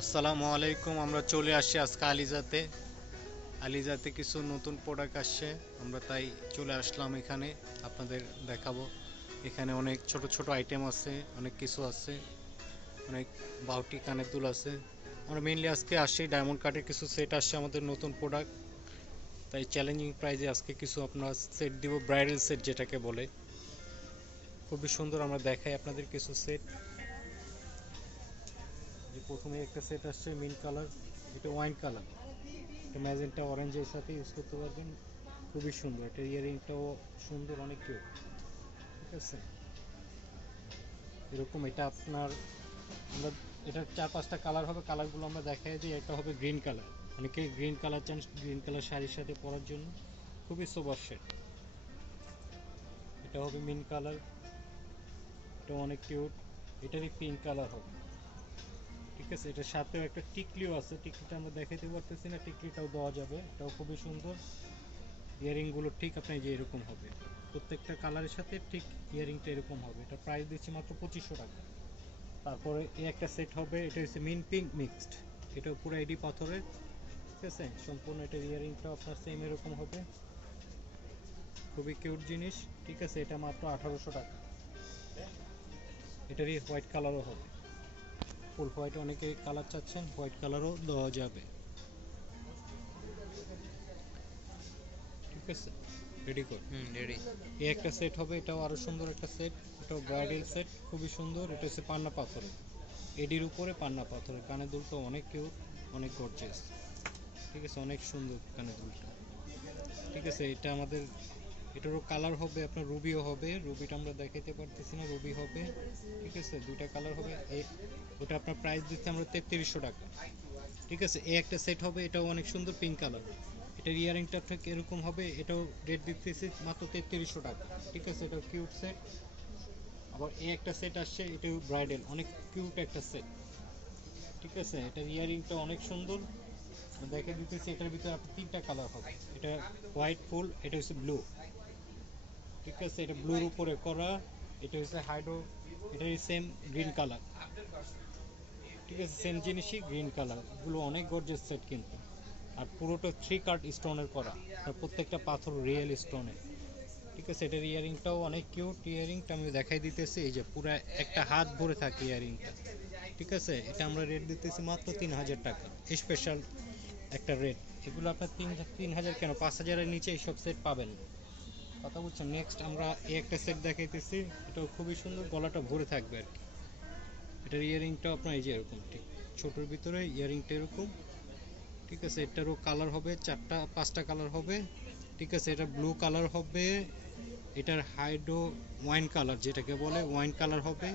আসসালামু আলাইকুম। আমরা চলে আসছি আজকে আলিজাতে কিছু নতুন প্রোডাক্ট আসছে, আমরা তাই চলে আসলাম এখানে আপনাদের দেখাবো। এখানে অনেক ছোট ছোট আইটেম আছে, অনেক কিছু আছে, অনেক বাউটি কানের দুল আছে। আমরা মেইনলি আজকে আসছি ডায়মন্ড কাটের কিছু সেট আসছে আমাদের নতুন প্রোডাক্ট, তাই চ্যালেঞ্জিং প্রাইজে আজকে কিছু আপনার সেট দিব, ব্রাইডাল সেট যেটাকে বলে। খুবই সুন্দর, আমরা দেখাই আপনাদের কিছু সেট। যে প্রথমে একটা সেট আসছে মিন্ট কালার, এটা ওয়াইন কালার, এটা ম্যাজেন্টা অরেঞ্জের সাথে ইউজ করতে পারবেন। খুবই সুন্দর, এটা ইয়ারিংটাও সুন্দর, অনেক কিউট। ঠিক আছে, এরকম এটা আপনার আমরা এটার 4-5টা কালার হবে, কালারগুলো আমরা দেখাই দিই। একটা হবে গ্রিন কালার, অনেকে গ্রিন কালার চান, গ্রিন কালার শাড়ির সাথে পরার জন্য খুবই সোবার শেড। এটা হবে মিন্ট কালার, এটা অনেক কিউট। এটারই পিঙ্ক কালার হবে। ঠিক আছে, এটার সাথেও একটা টিকলিও আছে, টিকলিটা আমরা দেখাইতে পারতেছি না, টিকলিটাও দেওয়া যাবে, এটাও খুবই সুন্দর। ইয়ারিংগুলো ঠিক আপনার যে এরকম হবে, প্রত্যেকটা কালারের সাথে ঠিক ইয়ারিংটা এরকম হবে। এটা প্রাইস দিচ্ছি মাত্র 2500 টাকা। তারপরে এই একটা সেট হবে, এটা হচ্ছে মিন পিঙ্ক মিক্সড, এটা পুরো এডি পাথরের। ঠিক আছে, সম্পূর্ণ এটার ইয়ারিংটা আপনার সেম এরকম হবে, খুবই কিউট জিনিস। ঠিক আছে, এটা মাত্র 1800 টাকা। এটারই হোয়াইট কালারও হবে, ফুল হোয়াইট, অনেকে কালার চাচ্ছেন, হোয়াইট কালারও দেওয়া যাবে। ঠিক আছে, রেডি কর। রেডি। এই একটা সেট হবে, এটাও আরও সুন্দর একটা সেট, এটাও ব্রাইডাল সেট, খুবই সুন্দর। এটা হচ্ছে পান্না পাথরের, এডির উপরে পান্না পাথরের, কানের দুলটা অনেক কিউট, অনেক গর্জিয়াস। ঠিক আছে, অনেক সুন্দর কানের দুলটা। ঠিক আছে, এটা আমাদের এটারও কালার হবে আপনার রুবিও হবে, রুবিটা আমরা দেখাতে পারতেছি না, রুবি হবে। ঠিক আছে, দুইটা কালার হবে। এই ওটা আপনার প্রাইস দিচ্ছে আমরা 3300 টাকা। ঠিক আছে, এই একটা সেট হবে, এটাও অনেক সুন্দর, পিঙ্ক কালার। এটার ইয়ারিংটা ঠিক এরকম হবে, এটাও রেট দিতেছি মাত্র 3300 টাকা। ঠিক আছে, এটাও কিউট সেট। আবার এই একটা সেট আসছে, এটাও ব্রাইডাল, অনেক কিউট একটা সেট। ঠিক আছে, এটার ইয়ারিংটা অনেক সুন্দর, দেখে দিতেছি। এটার ভিতরে আপনার 3টা কালার হবে, এটা হোয়াইট ফুল, এটা হচ্ছে ব্লু। ঠিক আছে, এটা ব্লুর উপরে করা, এটা হচ্ছে হাইড্রো, এটাই সেম গ্রিন কালার। ঠিক আছে, সেম জিনিসই গ্রিন কালার, এগুলো অনেক গর্জিয়াস সেট কিন্তু। আর পুরোটা 3 কাট স্টোনের করা, আর প্রত্যেকটা পাথর রিয়েল স্টোনের। ঠিক আছে, এটার ইয়ারিংটাও অনেক কিউট, ইয়ারিংটা আমি দেখাই দিতেছি, এই যে পুরো একটা হাত ভরে থাকে ইয়ারিংটা। ঠিক আছে, এটা আমরা রেট দিতেছি মাত্র 3000 টাকা, স্পেশাল একটা রেট। এগুলো আপনার 3000 কেন, 5000-এর নিচে এইসব সেট পাবেন না। কথা বলছেন। নেক্সট আমরা এই একটা সেট দেখাইতেছি, এটাও খুবই সুন্দর, গলাটা ভরে থাকবে আর কি। এটার ইয়ারিংটা আপনার এই যে এরকম, ঠিক ছোটোর ভিতরে ইয়ারিংটা এরকম। ঠিক আছে, এটারও কালার হবে 4-5টা কালার হবে। ঠিক আছে, এটা ব্লু কালার হবে, এটার হাইড্রো ওয়াইন কালার যেটাকে বলে, ওয়াইন কালার হবে।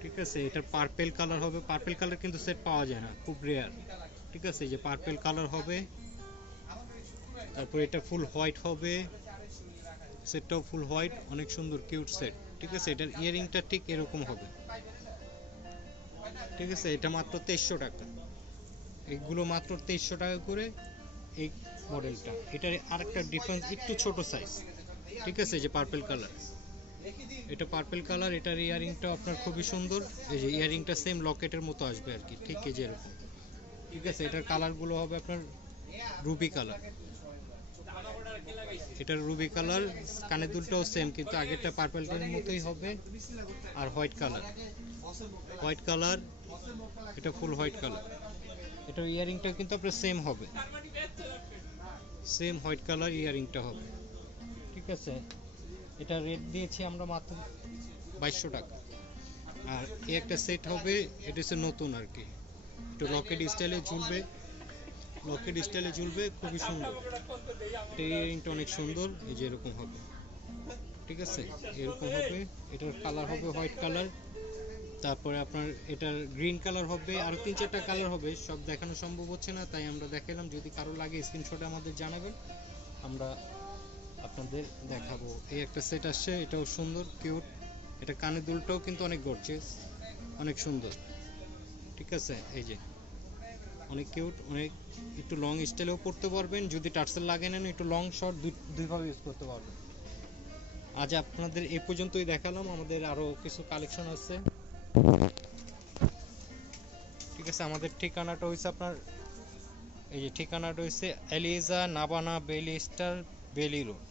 ঠিক আছে, এটার পার্পেল কালার হবে, পার্পেল কালার কিন্তু সেট পাওয়া যায় না, খুব রেয়ার। ঠিক আছে, এই যে পার্পেল কালার হবে। তারপর এটা ফুল হোয়াইট হবে, সেটটাও ফুল হোয়াইট, অনেক সুন্দর কিউট সেট। ঠিক আছে, এটার ইয়ারিংটা ঠিক এরকম হবে। ঠিক আছে, এটা মাত্র 2300 টাকা। এগুলো মাত্র 2300 টাকা করে এই মডেলটা। এটার আরেকটা ডিফারেন্স, একটু ছোট সাইজ। ঠিক আছে, যে পার্পেল কালার, এটা পার্পেল কালার, এটার ইয়ারিংটা আপনার খুবই সুন্দর। এই যে ইয়ারিংটা সেম লকেটের মতো আসবে আর কি, ঠিক এই যে এরকম। ঠিক আছে, এটার কালারগুলো হবে আপনার রুবি কালার, এটার রুবি কালার। কানের দুলটাও সেম, কিন্তু আগেরটা পার্পেলটার মতোই হবে। আর হোয়াইট কালার, হোয়াইট কালার, এটা ফুল হোয়াইট কালার। এটার ইয়ারিংটা কিন্তু আপনার সেম হবে, সেম হোয়াইট কালার ইয়ারিংটা হবে। ঠিক আছে, এটা রেট দিয়েছি আমরা মাত্র 2200 টাকা। আর এই একটা সেট হবে, এটা হচ্ছে নতুন আর কি, একটু রকেট স্টাইলে ঝুলবে, লকেট স্টাইলে ঝুলবে, খুবই সুন্দর। এটা ইয়ারিংটা অনেক সুন্দর, এই যে এরকম হবে। ঠিক আছে, এরকম হবে। এটার কালার হবে হোয়াইট কালার, তারপরে আপনার এটার গ্রিন কালার হবে, আর 3-4টা কালার হবে, সব দেখানো সম্ভব হচ্ছে না, তাই আমরা দেখালাম। যদি কারো লাগে স্ক্রিনশটে আমাদের জানাবেন, আমরা আপনাদের দেখাবো। এই একটা সেট আসছে, এটাও সুন্দর কিউট। এটা কানের দুলটাও কিন্তু অনেক গর্জিয়াস, অনেক সুন্দর। ঠিক আছে, এই যে অনেক কিউট, অনেক একটু লং স্টাইলেও পড়তে পারবেন, যদি টার্সেল লাগে নেন একটু লং শর্ট দুইভাবে ইউজ করতে পারবেন। আজ আপনাদের এই পর্যন্তই দেখালাম, আমাদের আরও কিছু কালেকশন আছে। ঠিক ঠিক আছে, আমাদের ঠিকানাটা হয়েছে আপনার, এই যে ঠিকানাটা হয়েছে এলিজা নাবানা বেলি স্টার বেলি রোড।